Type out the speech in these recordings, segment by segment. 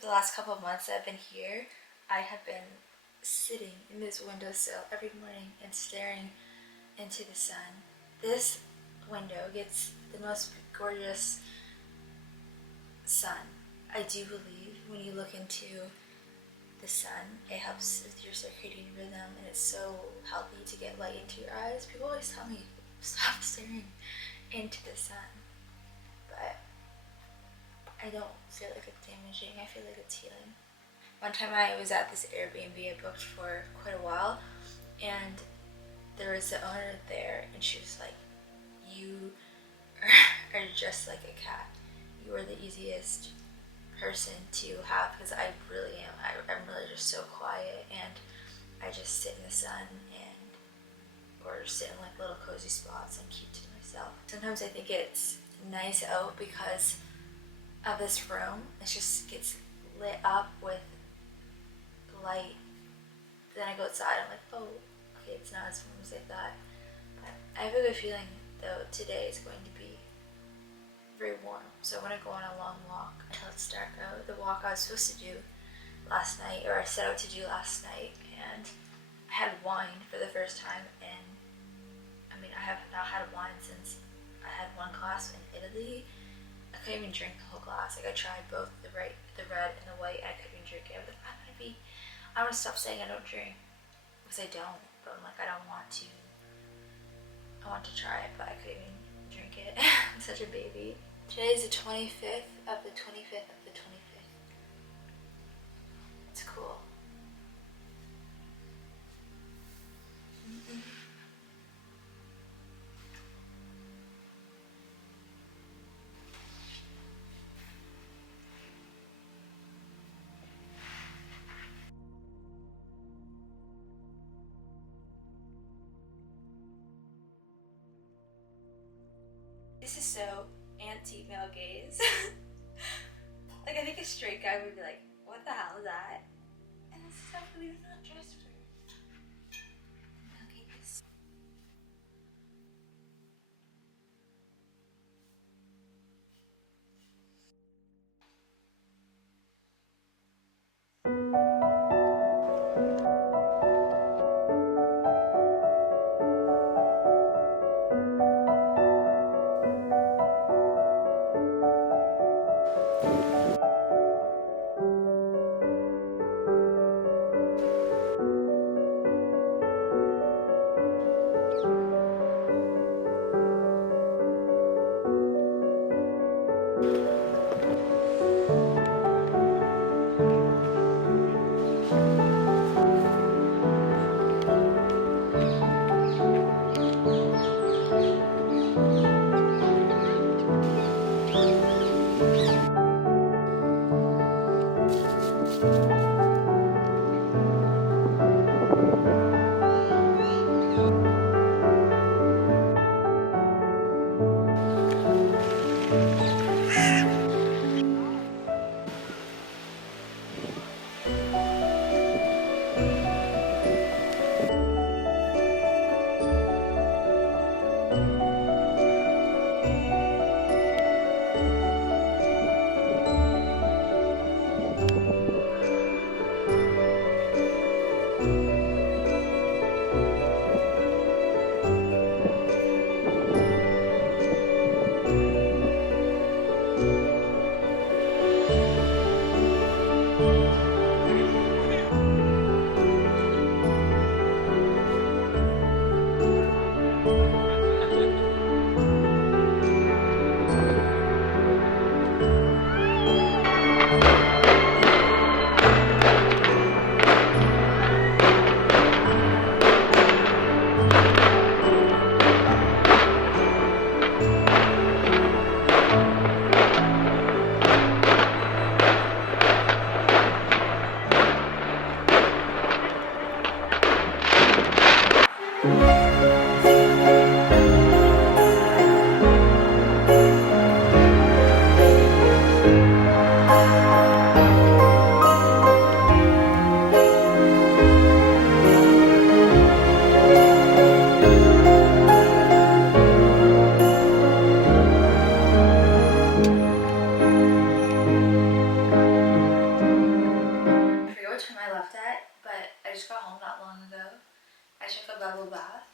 For the last couple of months that I've been here, I have been sitting in this windowsill every morning and staring into the sun. This window gets the most gorgeous sun. I do believe when you look into the sun, it helps with your circadian rhythm, and it's so healthy to get light into your eyes. People always tell me, stop staring into the sun, but I don't feel like it's damaging. I feel like it's healing. One time I was at this Airbnb I booked for quite a while, and there was the owner there, and she was like, you are just like a cat. You are the easiest person to have, because I really am. I'm really just so quiet, and I just sit in the sun and or sit in like little cozy spots and keep to myself. Sometimes I think it's nice out because of this room. It just gets lit up with light. Then I go outside, I'm like, oh, okay, it's not as warm as I thought. But I have a good feeling though today is going to be very warm. So I want to go on a long walk until it's dark out. The walk I was supposed to do last night, or I set out to do last night, and I had wine for the first time, and I mean, I have not had wine since I had one glass in Italy. I couldn't even drink the whole glass. Like I tried both the red and the white, and I couldn't even drink it. I was like, I want to stop saying I don't drink, because I don't. But I'm like, I don't want to. I want to try it, but I couldn't even drink it. I'm such a baby. Today is the 25th of the 25th of the 25th. It's cool. This is so anti-male gaze. Like, I think a straight guy would be like, what the hell is that? And this is definitely not dressed for male gaze. bubble bath,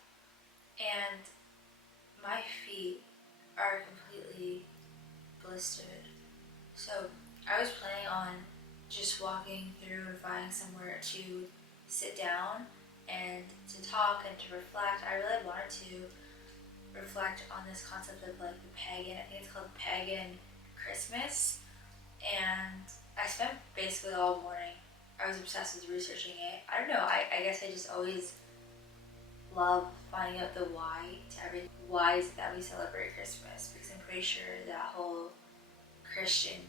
and my feet are completely blistered. So I was planning on just walking through and finding somewhere to sit down and to talk and to reflect. I really wanted to reflect on this concept of like the pagan, I think it's called pagan Christmas. And I spent basically all morning, I was obsessed with researching it. I don't know, I guess I just always love finding out the why to everything. Why is it that we celebrate Christmas? Because I'm pretty sure that whole Christian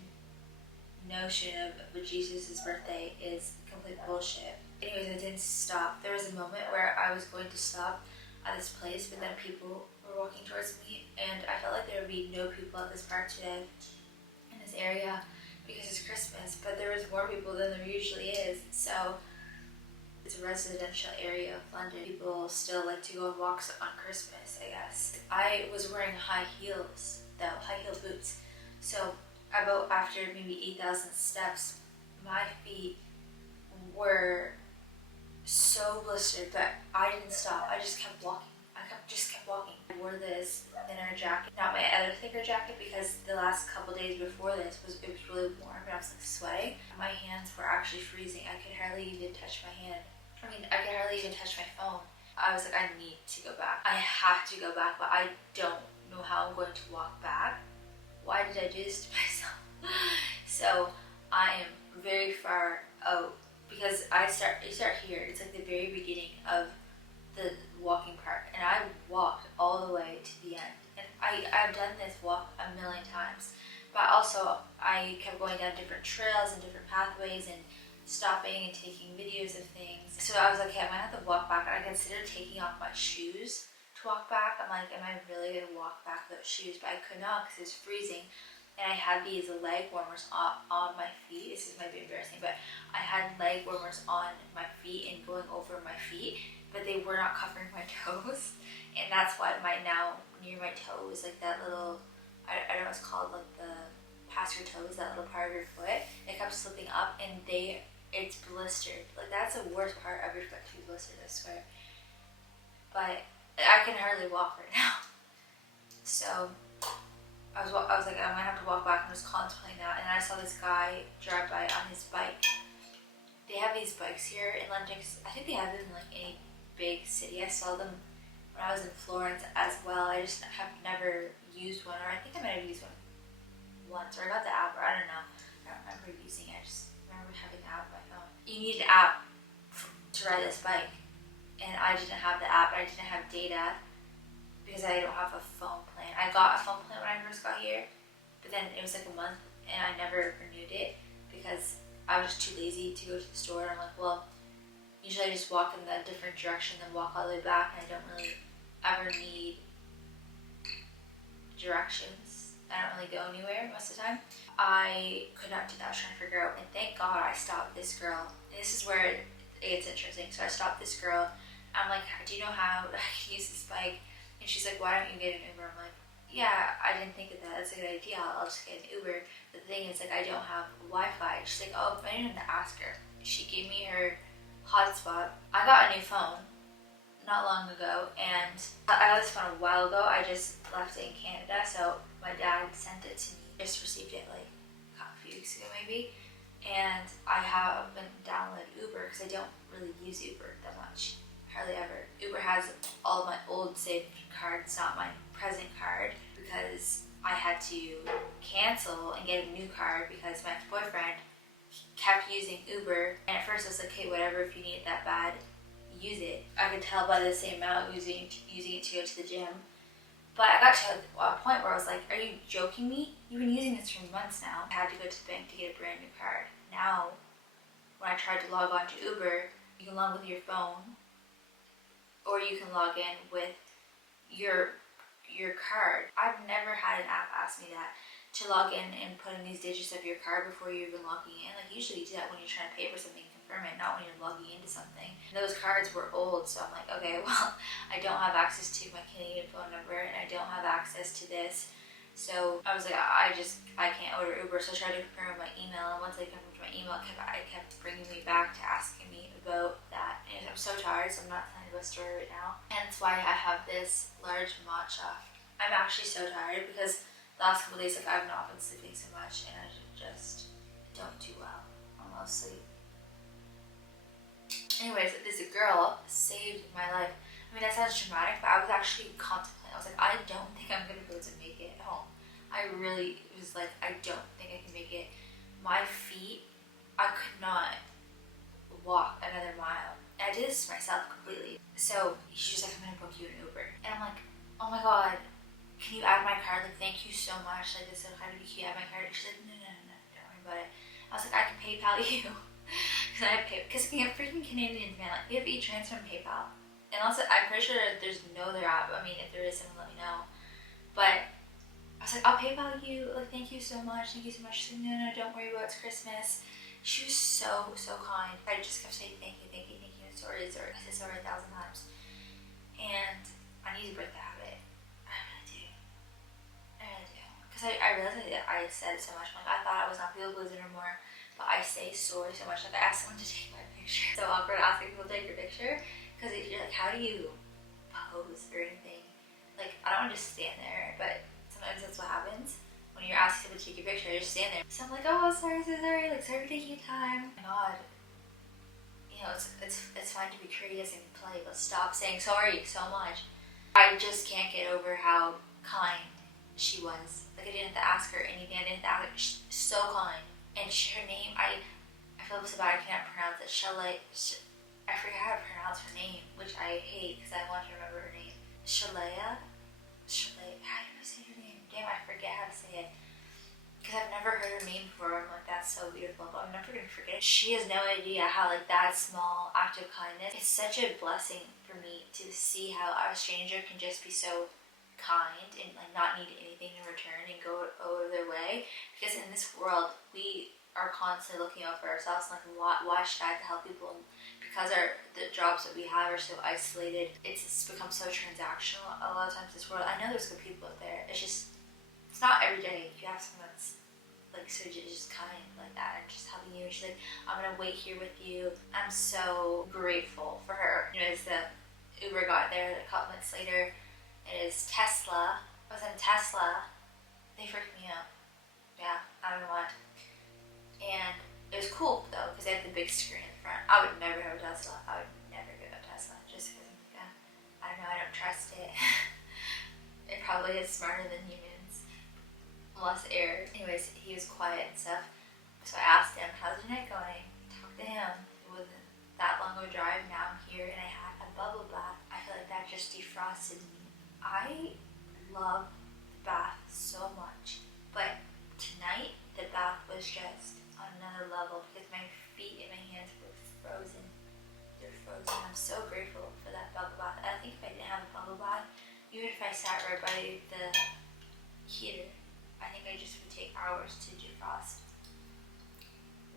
notion of Jesus' birthday is complete bullshit. Anyways, I didn't stop. There was a moment where I was going to stop at this place, but then people were walking towards me, and I felt like there would be no people at this park today in this area because it's Christmas, but there was more people than there usually is. So it's a residential area of London. People still like to go on walks on Christmas, I guess. I was wearing high heels though, high heel boots. So about after maybe 8,000 steps, my feet were so blistered, but I didn't stop. I just kept walking. Just kept walking. I wore this thinner jacket, not my other thicker jacket, because the last couple days before this it was really warm and I was like sweating. My hands were actually freezing. I could hardly even touch my hand. I could hardly even touch my phone. I was like, I need to go back. I have to go back, but I don't know how I'm going to walk back. Why did I do this to myself? So I am very far out because you start here. It's like the very beginning of the walking park, and I walked all the way to the end. And I've done this walk a million times, but also I kept going down different trails and different pathways and stopping and taking videos of things. So I was like, okay, I might have to walk back, and I considered taking off my shoes to walk back. I'm like, am I really gonna walk back without shoes? But I could not because it was freezing. And I had these leg warmers on my feet. This might be embarrassing, but I had leg warmers on my feet and going over my feet, but they were not covering my toes. And that's why now near my toes, like that little, I don't know what it's called, like the past your toes, that little part of your foot, it kept slipping up, and it's blistered. Like that's the worst part of your foot to be blistered, I swear. But I can hardly walk right now. So I was like, I might have to walk back, and was contemplating that, and I saw this guy drive by on his bike. They have these bikes here in London. I think they have them in like any big city. I saw them when I was in Florence as well. I just have never used one, or I think I might have used one once, or I got the app, or I don't know. I don't remember using it. I just remember having the app on my phone. You need an app to ride this bike, and I didn't have the app. I didn't have data because I don't have a phone plan. I got a phone plan when I first got here, but then it was like a month, and I never renewed it because I was just too lazy to go to the store. I'm like, well, usually I just walk in a different direction than walk all the way back, and I don't really ever need directions. I don't really go anywhere most of the time. I could not do that. I was trying to figure out, and thank God I stopped this girl. And this is where it gets interesting. So I stopped this girl. I'm like, do you know how I can use this bike? And she's like, why don't you get an Uber? I'm like, yeah, I didn't think of that. That's a good idea. I'll just get an Uber. But the thing is, like, I don't have Wi-Fi. She's like, oh, I didn't have to ask her. She gave me her hotspot. I got a new phone not long ago, and I got this phone a while ago. I just left it in Canada, so my dad sent it to me. Just received it like a few weeks ago maybe, and I haven't downloaded Uber because I don't really use Uber that much. Hardly ever. Uber has all of my old saved cards, not my present card, because I had to cancel and get a new card because my ex-boyfriend kept using Uber, and at first I was like, hey, whatever, if you need it that bad, use it. I could tell by the same amount using it to go to the gym. But I got to a point where I was like, are you joking me? You've been using this for months now. I had to go to the bank to get a brand new card. Now, when I tried to log on to Uber, you can log with your phone, or you can log in with your card. I've never had an app ask me that, to log in and put in these digits of your card before you're even logging in. Like, usually you do that when you're trying to pay for something, confirm it, not when you're logging into something. And those cards were old, so I'm like, okay, well, I don't have access to my Canadian phone number, and I don't have access to this. So I was like, I can't order Uber. So I tried to confirm my email, and once I confirmed my email, it kept bringing me back to asking me about that. And I'm so tired, so I'm not telling you the story right now. And that's why I have this large matcha. I'm actually so tired because the last couple days, like, I've not been sleeping so much, and I just don't do well on low sleep. Anyways, this girl saved my life. I mean, that sounds dramatic, but I was actually contemplating. I was like, I don't think I'm gonna be able to make it home. I really was like, I don't think I can make it. My feet, I could not walk another mile. And I did this myself completely. So she's like, I'm gonna book you an Uber. And I'm like, oh my god, can you add my card? Like, thank you so much. Like, this is how do you add my card? She's like, no, don't worry about it. I was like, I can PayPal you. Because I have freaking Canadians, man. Like, we have e-transfer and PayPal. And also, I'm pretty sure there's no other app. I mean, if there is, someone let me know. But I was like, I'll PayPal you. Like, thank you so much. Thank you so much. She's like, no, don't worry about it. It's Christmas. She was so kind. I just kept saying thank you. Sorry. I said sorry 1,000 times. And I need to break the habit. I really do. Because I realized that I said it so much. Like, I thought I was not people pleasing or more. But I say sorry so much. Like, I asked someone to take my picture. So awkward asking people to take your picture. Because you're like, how do you pose or anything? Like, I don't want to just stand there. But sometimes that's what happens. When you're asking someone to take your picture, you just stand there. So I'm like, oh, sorry. Like, sorry for taking your time. Oh my god. You know, it's fine to be courteous and polite, but stop saying sorry so much. I just can't get over how kind she was. Like, I didn't have to ask her anything. I didn't have to ask her. She's so kind. And her name, I feel so bad I can't pronounce it. I forget how to pronounce her name, which I hate because I want to remember her name. Shalaya? How do you say her name? Damn, I forget how to say it. Because I've never heard her name before. I'm like, that's so beautiful, but I'm never going to forget it. She has no idea how, like, that small act of kindness, it's such a blessing for me to see how a stranger can just be so kind and, like, not need anything in return and go out of their way. Because in this world, we are constantly looking out for ourselves. Like, why should I have to help people? And because the jobs that we have are so isolated, it's become so transactional a lot of times. This world, I know there's good people out there. It's not every day you have someone that's like so just kind like that and just helping you. And she's like, I'm gonna wait here with you. I'm so grateful for her. You know, as the Uber got there a couple minutes later, it is Tesla. I was in Tesla. They freaked me out. Yeah, I don't know what. And it was cool though because they had the big screen in the front. I would never have a Tesla. I would never get a Tesla just because I don't know. I don't trust it. It probably is smarter than humans. Less air. Anyways, he was quiet and stuff. So I asked him, how's your night going? Talked to him. It wasn't that long of a drive. Now I'm here and I had a bubble bath. I feel like that just defrosted me. I love the bath so much. But tonight, the bath was just on another level because my feet and my hands were frozen. They're frozen. I'm so grateful for that bubble bath. I think if I didn't have a bubble bath, even if I sat right by the heater, I think I just would take hours to defrost.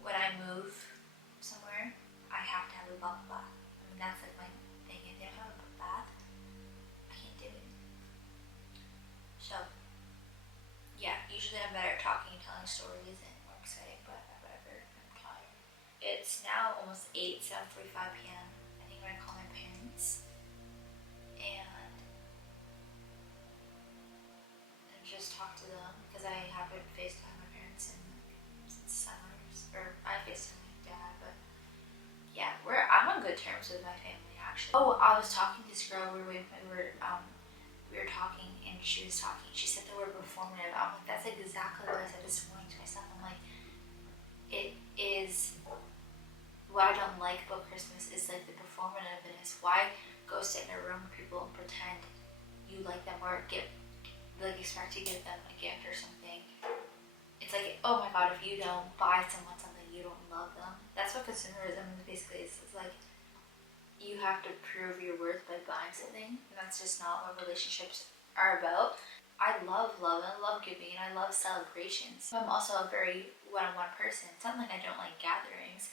When I move somewhere, I have to have a bubble bath. I mean, that's like my thing. If I don't have a bath, I can't do it. So, yeah, usually I'm better at talking and telling stories and more exciting, but whatever, I'm tired. It's now almost 7:45 p.m. I think I'm gonna call my parents and just talk to them because I haven't FaceTimed my parents since summers, or I FaceTimed my dad, but yeah, I'm on good terms with my family actually. Oh, I was talking to this girl. We were talking, and she was talking. She said the word performative. I'm like, that's exactly what I said this morning to myself. I'm like, it is. What I don't like about Christmas is like the performativeness. Why go sit in a room with people and pretend you like them or expect to give them a gift or something? It's like, oh my god, if you don't buy someone something, you don't love them. That's what consumerism basically is. It's like you have to prove your worth by buying something, and that's just not what relationships are about. I love love and I love giving and I love celebrations. I'm also a very one-on-one person. It's not like I don't like gatherings.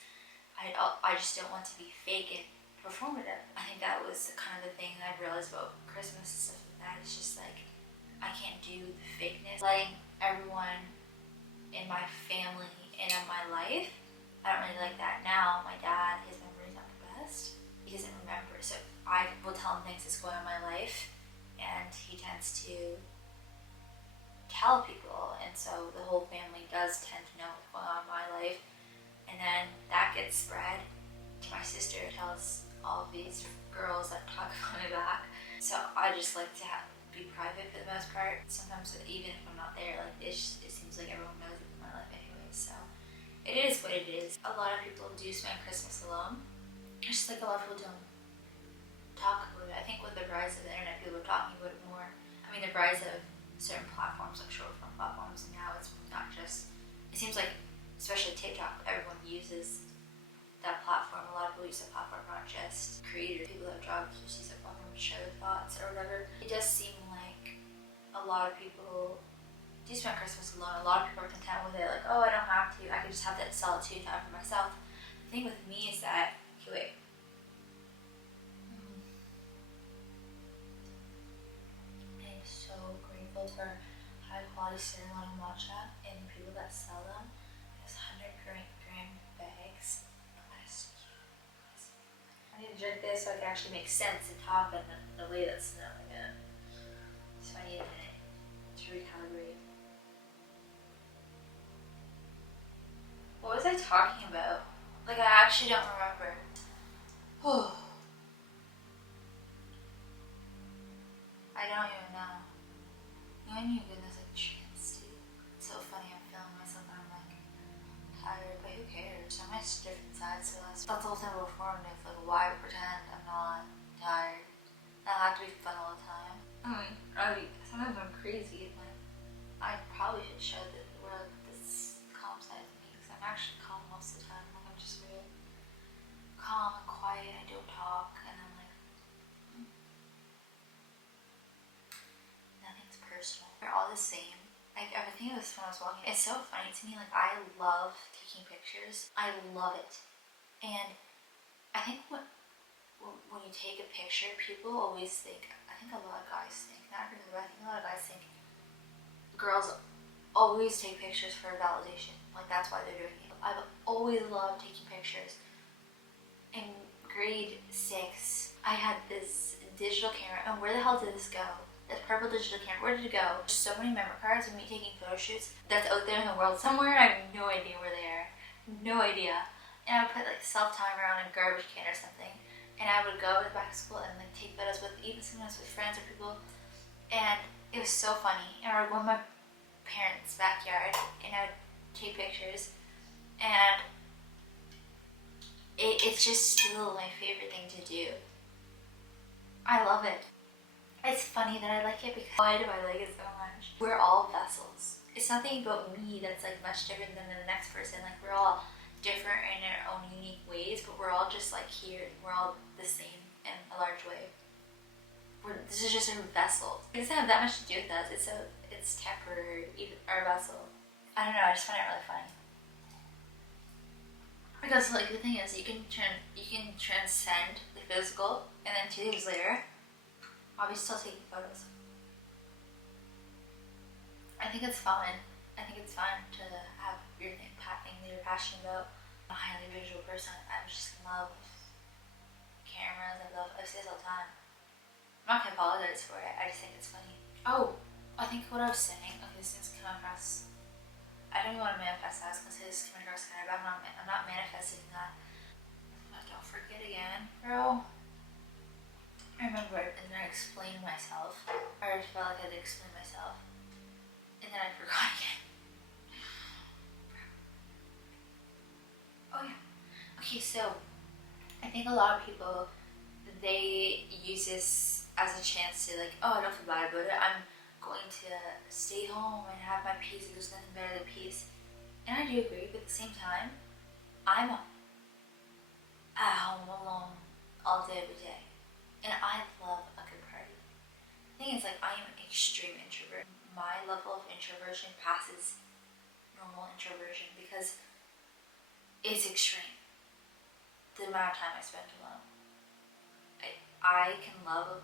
I just don't want to be fake and performative. I think that was kind of the thing that I realized about Christmas and stuff like that. It's just like I can't do the fakeness. Letting everyone in my family and in my life, I don't really like that. Now, my dad, his memory's not the best. He doesn't remember, so I will tell him things that's going on in my life, and he tends to tell people, and so the whole family does tend to know what's going on in my life, and then that gets spread to my sister, tells all of these girls that talk about my back. So I just like to be private for the most part. Sometimes even if I'm not there, like it seems like everyone knows my life anyway, so it is what it is. A lot of people do spend Christmas alone. It's just like a lot of people don't talk about it. I think with the rise of the internet, people are talking about it more. I mean, the rise of certain platforms like short form platforms, and now it's not just, it seems like, especially TikTok, everyone uses that platform. A lot of people use that platform, not just creators, people that have jobs just use that platform to share their thoughts or whatever. It does seem like a lot of people do spend Christmas alone. A lot of people are content with it, like, oh, I don't have to, I can just have that solitude time for myself. The thing with me is that, okay, wait, I'm so grateful for high quality cereal and matcha and the people that sell them. There's 100-gram bags. I need to drink this so I can actually make sense and talk in the way that's not like a. So I need a minute to recalibrate. What was I talking about? Like, I actually don't remember. Oh. I don't even know. When you get this like chance to. It's so funny, I'm feeling myself and I'm like tired, but who cares? I'm just different sides to us. That's the whole thing about formative, like why pretend I'm not tired? I don't have to be fun all the time. I mean, sometimes I'm crazy and like, I probably should show the world this calm side of me because I'm actually calm most of the time. Like I'm just really calm and quiet, I don't talk, and I'm like, nothing's personal. We're all the same. Like everything was when I was walking. It's so funny to me. Like I love taking pictures. I love it, and I think when you take a picture, people always think. I think a lot of guys think. Not really, but I think a lot of guys think girls always take pictures for validation. Like that's why they're doing it. I've always loved taking pictures. In grade 6, I had this digital camera, and where the hell did this go? This purple digital camera, where did it go? There's so many memory cards of me taking photo shoots that's out there in the world somewhere. I have no idea where they are. No idea. And I would put like self-timer on a garbage can or something. And I would go back to school and like take photos with, even sometimes with friends or people. And it was so funny. And I would go in my parents' backyard and I would take pictures. And it's just still my favorite thing to do. I love it. It's funny that I like it because why do I like it so much? We're all vessels. It's nothing about me that's like much different than the next person. Like we're all different in our own unique ways, but we're all just like here. We're all the same in a large way. This is just a vessel. It doesn't have that much to do with us. It's temporary. Even our vessel. I don't know. I just find it really funny. Because like the thing is, you can transcend the physical, and then 2 days later, I'll be still taking photos. I think it's fun. I think it's fun to have your thing that you're passionate about. I'm a highly visual person. I just love cameras. I say this all the time. I'm not gonna apologize for it. I just think it's funny. Oh, I think what I was saying. Okay, this thing's coming across. I don't even want to manifest that because his coming across kind of bad. I'm not manifesting that. But don't forget again, bro. I remembered and then I explained myself. I felt like I had to explain myself. And then I forgot again. Oh yeah. Okay, so I think a lot of people, they use this as a chance to like, oh, I don't feel bad about it. I'm going to stay home and have my peace. There's nothing better than peace. And I do agree, but at the same time, I'm at home alone all day, every day. And I love a good party. The thing is, like, I am an extreme introvert. My level of introversion passes normal introversion because it's extreme. The amount of time I spend alone. I can love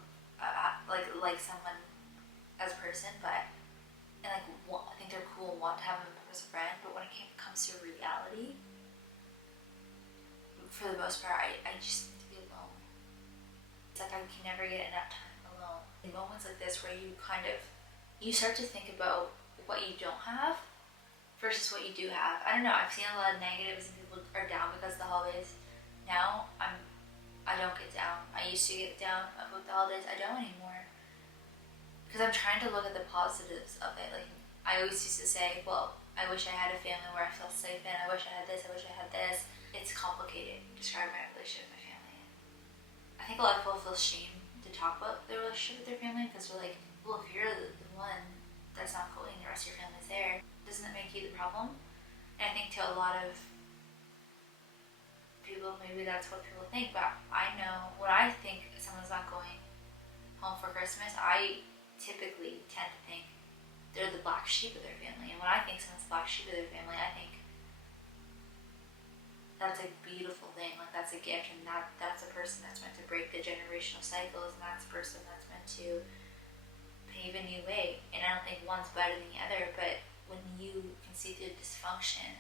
like someone as a person, but and like I think they're cool and want to have them as a friend. But when it comes to reality, for the most part, I just need to be alone. It's like I can never get enough time alone. In moments like this where you start to think about what you don't have versus what you do have. I don't know, I've seen a lot of negatives and people are down because of the holidays. Now I don't get down. I used to get down about the holidays. I don't anymore. Because I'm trying to look at the positives of it. Like, I always used to say, well, I wish I had a family where I feel safe in. I wish I had this. I wish I had this. It's complicated describing my relationship with my family. I think a lot of people feel shame to talk about their relationship with their family because they're like, well, if you're the one that's not going, the rest of your family's there, doesn't it make you the problem? And I think to a lot of people, maybe that's what people think, but I know when I think someone's not going home for Christmas, I typically tend to think they're the black sheep of their family. And when I think someone's the black sheep of their family, I think that's a beautiful thing. Like, that's a gift, and that's a person that's meant to break the generational cycles, and that's a person that's meant to pave a new way. And I don't think one's better than the other, but when you can see through dysfunction,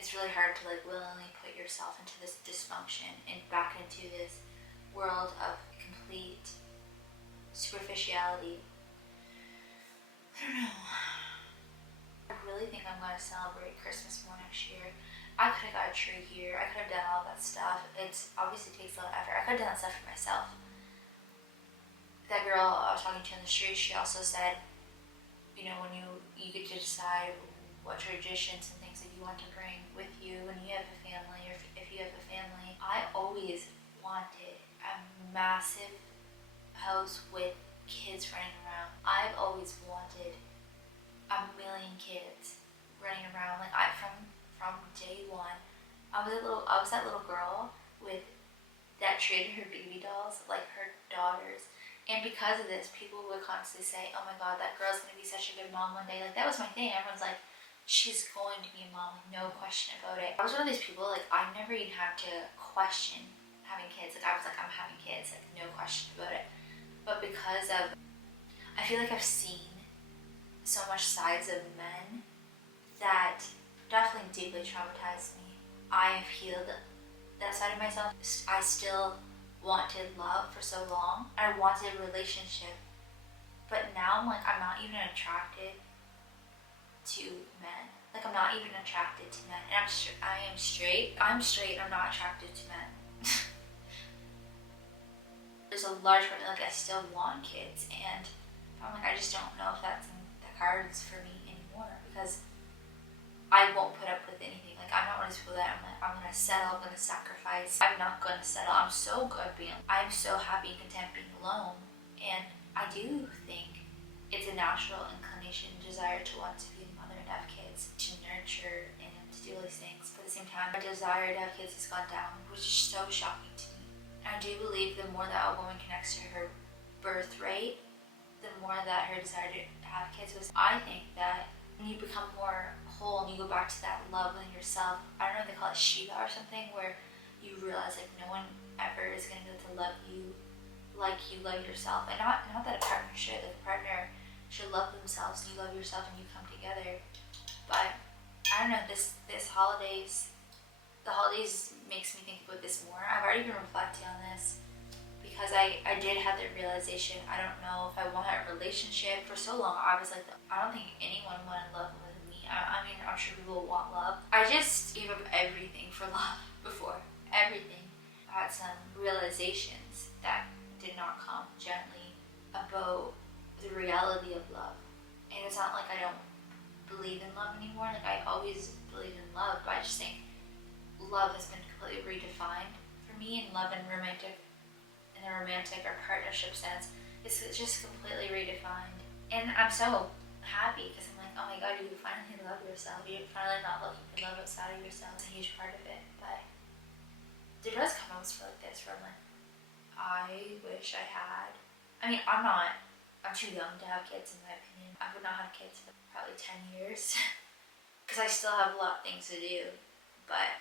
it's really hard to like willingly put yourself into this dysfunction and back into this world of complete superficiality. I don't know. I really think I'm going to celebrate Christmas more next year. I could have got a tree here. I could have done all that stuff. It obviously takes a lot of effort. I could have done that stuff for myself. That girl I was talking to in the street, she also said, you know, when you get to decide what traditions and things that you want to bring with you when you have a family, or if you have a family. I always wanted a massive house with kids running around. I've always wanted a million kids running around. Like, from day one, I was that little girl that traded her baby dolls, like her daughters. And because of this, people would constantly say, oh my god, that girl's gonna be such a good mom one day. Like, that was my thing. Everyone's like, she's going to be a mom, no question about it. I was one of these people, like, I never even had to question having kids. Like, I was like, I'm having kids, like, no question about it. But because of, I feel like I've seen so much sides of men that definitely deeply traumatized me. I have healed that side of myself. I still wanted love for so long. I wanted a relationship. But now I'm like, I'm not even attracted to men. Like, I'm not even attracted to men. And I am straight. I'm straight. I'm not attracted to men. There's a large part, like, I still want kids. And I'm like, I just don't know if that's in the cards for me anymore. Because I won't put up with anything. Like, I'm not one of those people that I'm like, I'm gonna settle, I'm gonna sacrifice. I'm not gonna settle. I'm so happy and content being alone. And I do think it's a natural inclination and desire to want to be a mother and have kids, to nurture and to do all these things. But at the same time, my desire to have kids has gone down, which is so shocking to me. And I do believe the more that a woman connects to her birth rate, the more that her desire to have kids was. I think that when you become more whole and you go back to that love within yourself, I don't know if they call it Shiva or something, where you realize like no one ever is going to be able to love you like you love yourself. And not that a partner should. Like, a partner should love themselves and you love yourself and you come together. But I don't know, the holidays makes me think about this more. I've already been reflecting on this because I did have the realization, I don't know if I want a relationship. For so long I was like, I don't think anyone wanted love more than me. I mean, I'm sure people want love. I just gave up everything for love before. Everything. I had some realizations that did not come gently about the reality of love. And it's not like I don't believe in love anymore. Like, I always believe in love, but I just think love has been completely redefined for me. And love in the romantic or partnership sense, it's just completely redefined. And I'm so happy because I'm like, oh my god, you finally love yourself. You're finally not looking for love outside of yourself. It's a huge part of it. But there does come moments like this where I'm like, I wish I had. I mean, I'm too young to have kids in my opinion. I would not have kids for probably 10 years because I still have a lot of things to do. But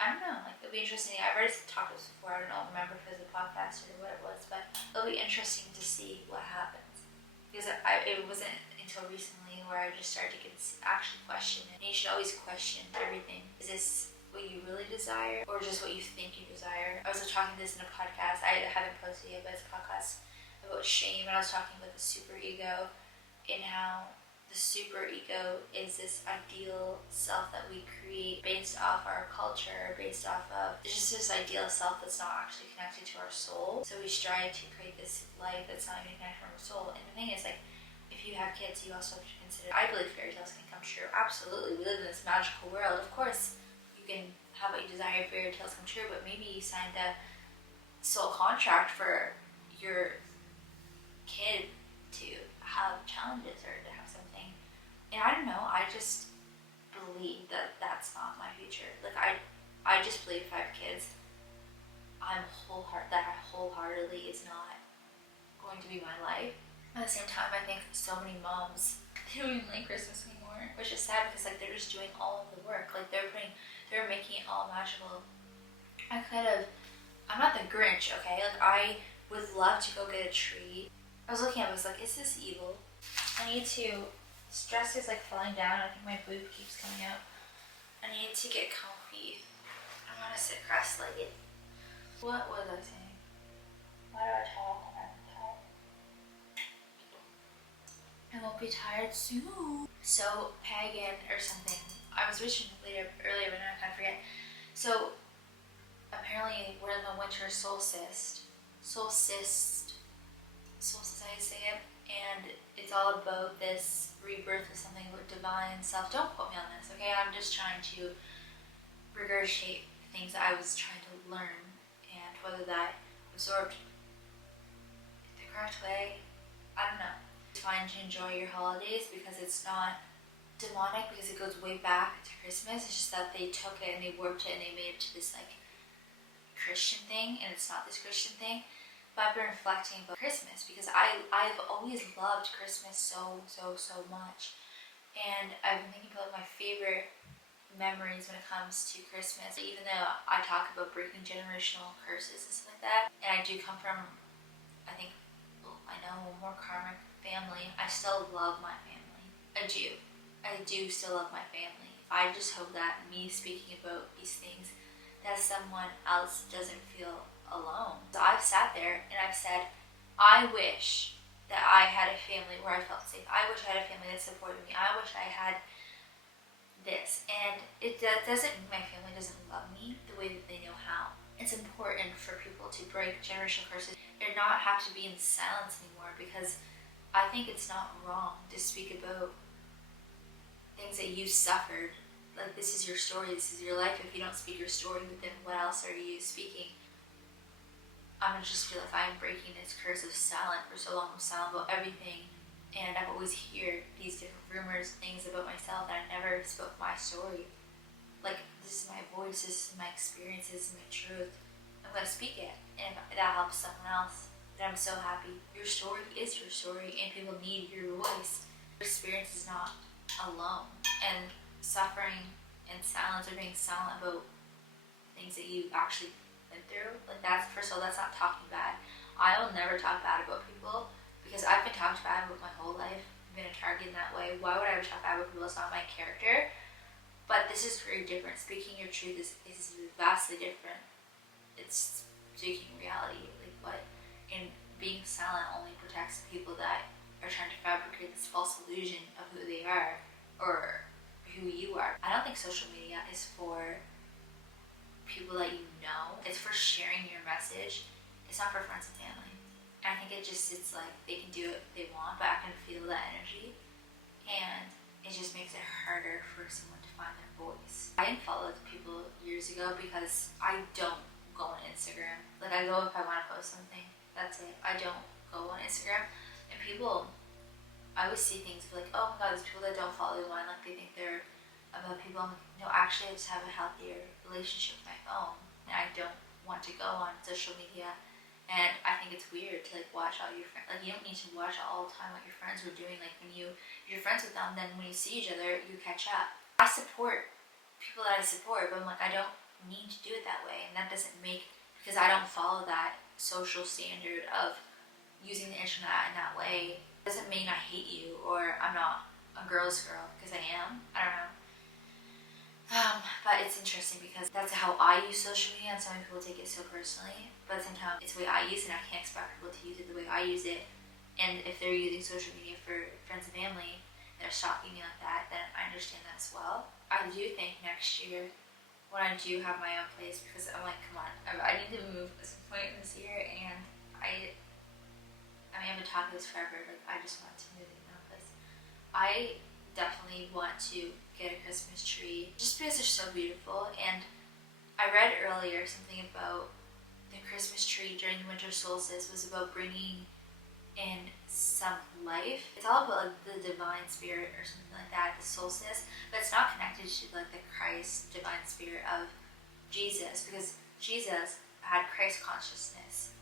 I don't know, like it'll be interesting. I've already talked about this before. I don't remember if it was a podcast or what it was, but it'll be interesting to see what happens. Because it wasn't until recently where I just started to actually question it. And you should always question everything. Is this what you really desire or just what you think you desire? I was talking this in a podcast. I haven't posted yet, but it's a podcast about shame. And I was talking about the super ego and how the super ego is this ideal self that we create based off our culture, based off of it's just this ideal self that's not actually connected to our soul. So we strive to create this life that's not even connected to our soul. And the thing is, like, if you have kids, you also have to consider, I believe fairy tales can come true. Absolutely. We live in this magical world. Of course, you can have what you desire, fairy tales come true, but maybe you signed a soul contract for your kid to have challenges or to have something. And I don't know, I just believe that that's not my future. Like, I just believe if I have kids, that wholeheartedly is not going to be my life. At the same time, I think so many moms, they don't even like Christmas anymore, which is sad because, like, they're just doing all of the work. Like, they're making it all magical. I'm not the Grinch, okay? Like, I would love to go get a tree. I was looking at it, I was like, is this evil? I need to, stress is like falling down. I think my boob keeps coming out. I need to get comfy. I want to sit cross-legged. What was I saying? Why do I talk when I'm tired? I won't be tired soon. So, pagan or something. I was reaching earlier, but now I kind of forget. So, apparently we're in the winter solstice, how you say it, and it's all about this rebirth of something with divine self. Don't quote me on this, okay? I'm just trying to regurgitate things that I was trying to learn, and whether that absorbed the correct way, I don't know. It's fine to enjoy your holidays because it's not demonic, because it goes way back to Christmas. It's just that they took it and they warped it and they made it to this like Christian thing, and it's not this Christian thing. But I've been reflecting about Christmas because I've always loved Christmas so much, and I've been thinking about my favorite memories when it comes to Christmas. Even though I talk about breaking generational curses and stuff like that, and I do come from, I think, I know, more karmic family, I still love my family. I do still love my family. I just hope that me speaking about these things, that someone else doesn't feel alone. So I've sat there and I've said, I wish that I had a family where I felt safe. I wish I had a family that supported me. I wish I had this. And that doesn't mean my family doesn't love me the way that they know how. It's important for people to break generational curses and not have to be in silence anymore, because I think it's not wrong to speak about things that you suffered. Like, this is your story, this is your life. If you don't speak your story, then what else are you speaking? I just feel like I'm breaking this curse of silent for so long. I'm silent about everything, and I've always heard these different rumors, things about myself, and I never spoke my story. Like, this is my voice, this is my experience, this is my truth. I'm gonna speak it, and if that helps someone else, then I'm so happy. Your story is your story, and people need your voice. Your experience is not alone, and suffering and silence, or being silent about things that you actually went through, like, that's, first of all, that's not talking bad. I will never talk bad about people because I've been talked bad about my whole life. I've been a target in that way. Why would I ever talk bad about people? It's not my character. But this is very different. Speaking your truth is vastly different. It's speaking reality. Like, what? And being silent only protects people that are trying to fabricate this false illusion of who they are or who you are. I don't think social media is for people that you know. It's for sharing your message. It's not for friends and family. And I think it's like they can do it if they want, but I can feel that energy, and it just makes it harder for someone to find their voice. I unfollowed people years ago because I don't go on Instagram. Like, I go if I want to post something. That's it. I don't go on Instagram. And people, I always see things like, oh my god, there's people that don't follow mine, like they think they're about people. I'm like, no, actually I just have a healthier relationship with my phone, and I don't want to go on social media. And I think it's weird to like watch all your friends. Like, you don't need to watch all the time what your friends were doing. Like, if you're friends with them, then when you see each other, you catch up. I support people that I support, but I'm like, I don't need to do it that way, and that doesn't make, because I don't follow that social standard of using the internet in that way, doesn't mean I hate you or I'm not a girl's girl, because I am. I don't know. But it's interesting because that's how I use social media, and so many people take it so personally. But at the same time, it's the way I use it, and I can't expect people to use it the way I use it. And if they're using social media for friends and family, they're stalking me like that, then I understand that as well. I do think next year, when I do have my own place, because I'm like, come on, I need to move at some point this year, and I mean, I've been talking this forever, like, I just want to move in my own place. I definitely want to get a Christmas tree just because they're so beautiful. And I read earlier something about the Christmas tree during the winter solstice was about bringing in some life. It's all about like the divine spirit or something like that, the solstice, but it's not connected to like the Christ divine spirit of Jesus, because Jesus had Christ consciousness.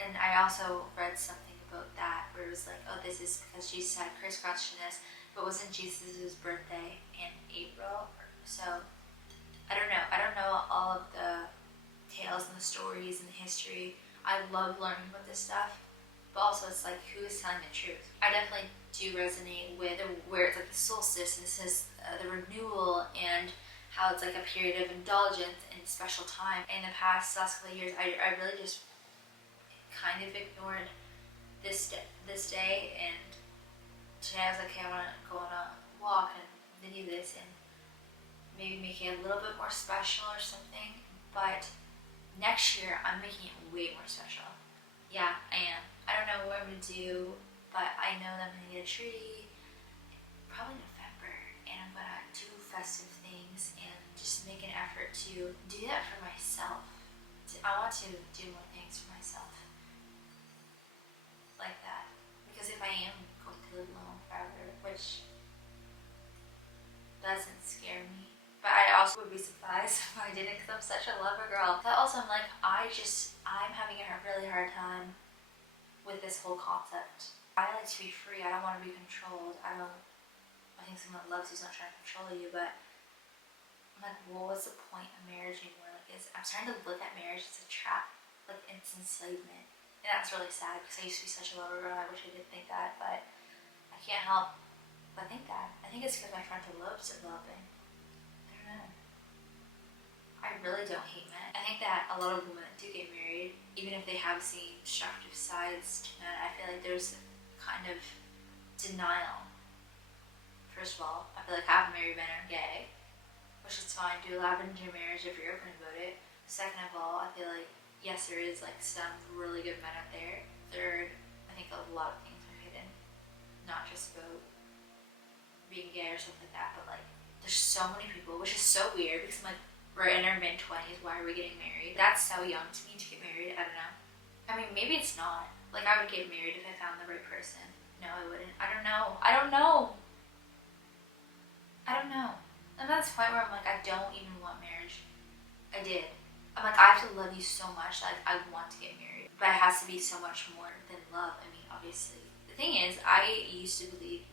And I also read something about that where it was like, oh, this is because Jesus had Christ consciousness, but wasn't Jesus' birthday in April? So I don't know. I don't know all of the tales and the stories and the history. I love learning about this stuff, but also it's like, who is telling the truth? I definitely do resonate with where it's like the solstice, and this is the renewal, and how it's like a period of indulgence and special time. In the last couple of years, I really just kind of ignored this day, and today I was like, okay, I want to go on a walk and do this and maybe make it a little bit more special or something. But next year I'm making it way more special. Yeah, I am. I don't know what I'm gonna do, but I know that I'm gonna get a tree probably November, and I'm gonna do festive things and just make an effort to do that for myself. I want to do more things for myself like that, because if I am going to live alone forever, which doesn't scare me, but I also would be surprised if I didn't, because I'm such a lover girl. But also I'm like, I'm having a really hard time with this whole concept. I like to be free. I don't want to be controlled. I think someone that loves you is not trying to control you, but I'm like, well, what's the point of marriage anymore? Like, I'm starting to look at marriage as a trap, like it's enslavement. And that's really sad, because I used to be such a lover girl. I wish I didn't think that, but I can't help but think that. I think it's because my frontal lobe's developing. I don't know. I really don't hate men. I think that a lot of women that do get married, even if they have seen destructive sides to men, I feel like there's kind of denial. First of all, I feel like half married men are gay, which is fine. Do lavender marriage if you're open about it. Second of all, I feel like, yes, there is like some really good men out there. Third, I think a lot of things are hidden, not just about being gay or something like that, but like there's so many people, which is so weird, because I'm like, we're in our mid-20s, why are we getting married? That's so young to me to get married. I don't know. I mean, maybe it's not. Like, I would get married if I found the right person. No, I wouldn't. I don't know. I'm at this point where I'm like, I don't even want marriage. I did. I'm like, I have to love you so much that I want to get married. But it has to be so much more than love. I mean, obviously. The thing is, I used to believe,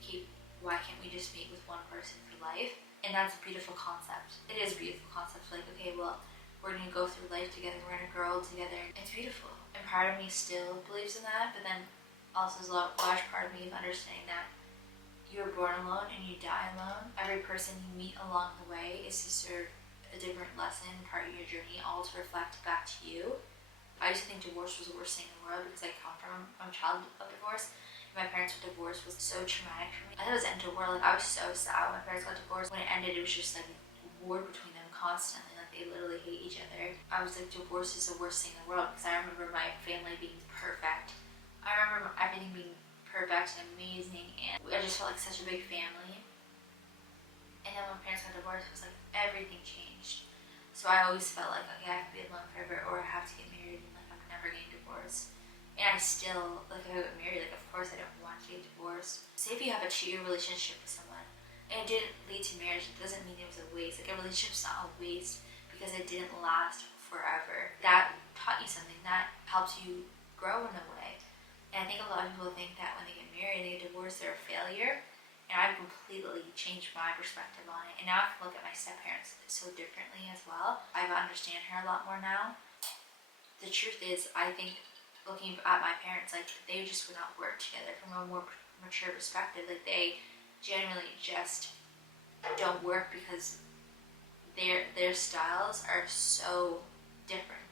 why can't we just meet with one person for life? And that's a beautiful concept. It is a beautiful concept. Like, okay, well, we're gonna go through life together, we're gonna grow together. It's beautiful. And part of me still believes in that, but then also there's a large part of me of understanding that you were born alone and you die alone. Every person you meet along the way is to serve a different lesson, part of your journey, all to reflect back to you. I used to think divorce was the worst thing in the world, because I come from a child of divorce. My parents were divorced was so traumatic for me. I thought it was the end of the world. Like, I was so sad when my parents got divorced. When it ended, it was just like war between them constantly. Like, they literally hate each other. I was like, divorce is the worst thing in the world, because I remember my family being perfect. I remember everything being perfect and amazing, and I just felt like such a big family. And then when my parents got divorced, it was like everything changed. So I always felt like, okay, I have to be alone forever, or I have to get married, and like I'm never getting divorced. And I still, like, if I get married, like, of course I don't want to get divorced. Say if you have a 2-year relationship with someone, and it didn't lead to marriage, it doesn't mean it was a waste. Like, a relationship's not a waste because it didn't last forever. That taught you something. That helps you grow in a way. And I think a lot of people think that when they get married, they get divorced, they're a failure. And I've completely changed my perspective on it. And now I can look at my step parents so differently as well. I understand her a lot more now. The truth is, I think looking at my parents, like they just would not work together from a more mature perspective. Like they generally just don't work because their styles are so different.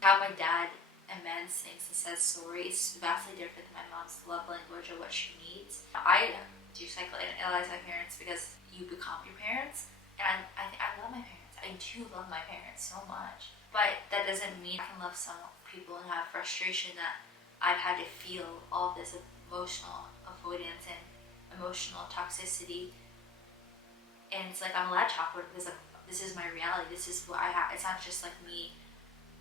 How my dad amends things and says sorry is vastly different than my mom's love language or what she needs. I do psychoanalyze my parents because you become your parents, and I love my parents. I do love my parents so much, but that doesn't mean I can love some people and have frustration that I've had to feel all this emotional avoidance and emotional toxicity. And it's like I'm allowed to talk about it because this is my reality. This is what I have. It's not just like me.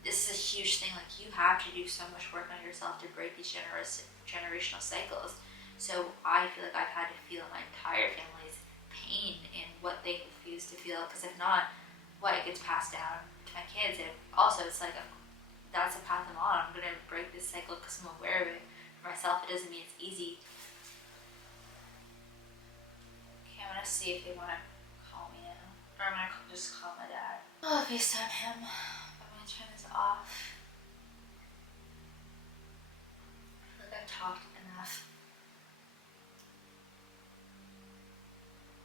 This is a huge thing. Like you have to do so much work on yourself to break these generational cycles. So I feel like I've had to feel my entire family's pain and what they refuse to feel. Because if not, what it gets passed down to my kids. And also, it's like that's a path I'm on. I'm gonna break this cycle because I'm aware of it for myself. It doesn't mean it's easy. Okay, I'm gonna see if they want to call me now, or I'm gonna just call my dad. I'll FaceTime him. I'm gonna turn this off. I feel like I've talked